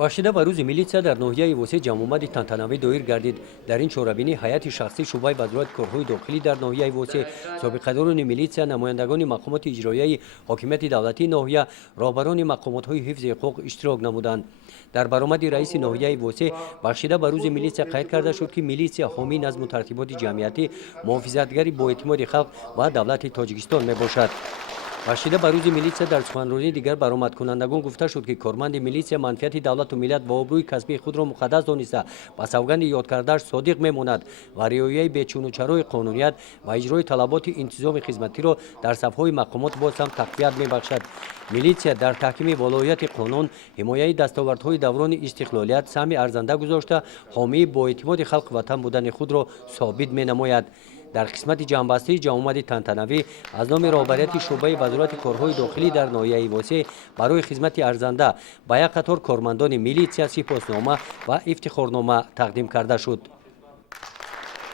бахшида ба рӯзи милитсия дар ноҳияи восеъ ҷамъомади тантанавӣ доир гардид. Дар ин чорабинӣ ҳайати шахсӣ шуъбаи вазорати корҳои дохилӣ дар ноҳияи восеъ, собиқадорони милитсия, намояндагони мақомоти иҷроияи ҳокимияти давлатии ноҳия, роҳбарони мақомотҳои ҳифзи ҳуқуқ иштирок намуданд. дар баромади раиси ноҳияи восеъ бахшида ба рӯзи милитсия қайд карда шуд, ки милитсия ҳомии назму тартиботи ҷамъиятӣ, муҳофизатгари боэътимоди халқ ва давлати Тоҷикистон мебошад. бахшида ба рӯзи милитсия дар суханронии дигар баромадкунандагон гуфта шуд, ки корманди милитсия манфиати давлату миллат ва обрӯи касбии худро муқаддас дониста ба савганди ёдкардааш содиқ мемонад ва риояи бечунучарои қонуният ва иҷрои талаботи интизоми хизматиро дар сафҳои мақомот боз ҳам тақвият мебахшад. милитсия дар таҳкими волояти қонун, ҳимояи дастовардҳои даврони истиқлолият саҳми арзанда гузошта, ҳомии боэътимоди халқ ватан будани худро собит менамояд. дар қисмати ҷамъбастии ҷамъомади тантанавӣ аз номи роҳбарияти шуъбаи вазорати корҳои дохилӣ дар ноҳияи восеъ барои хизмати арзанда ба як қатор кормандони милитсия сипоснома ва ифтихорнома тақдим карда шуд.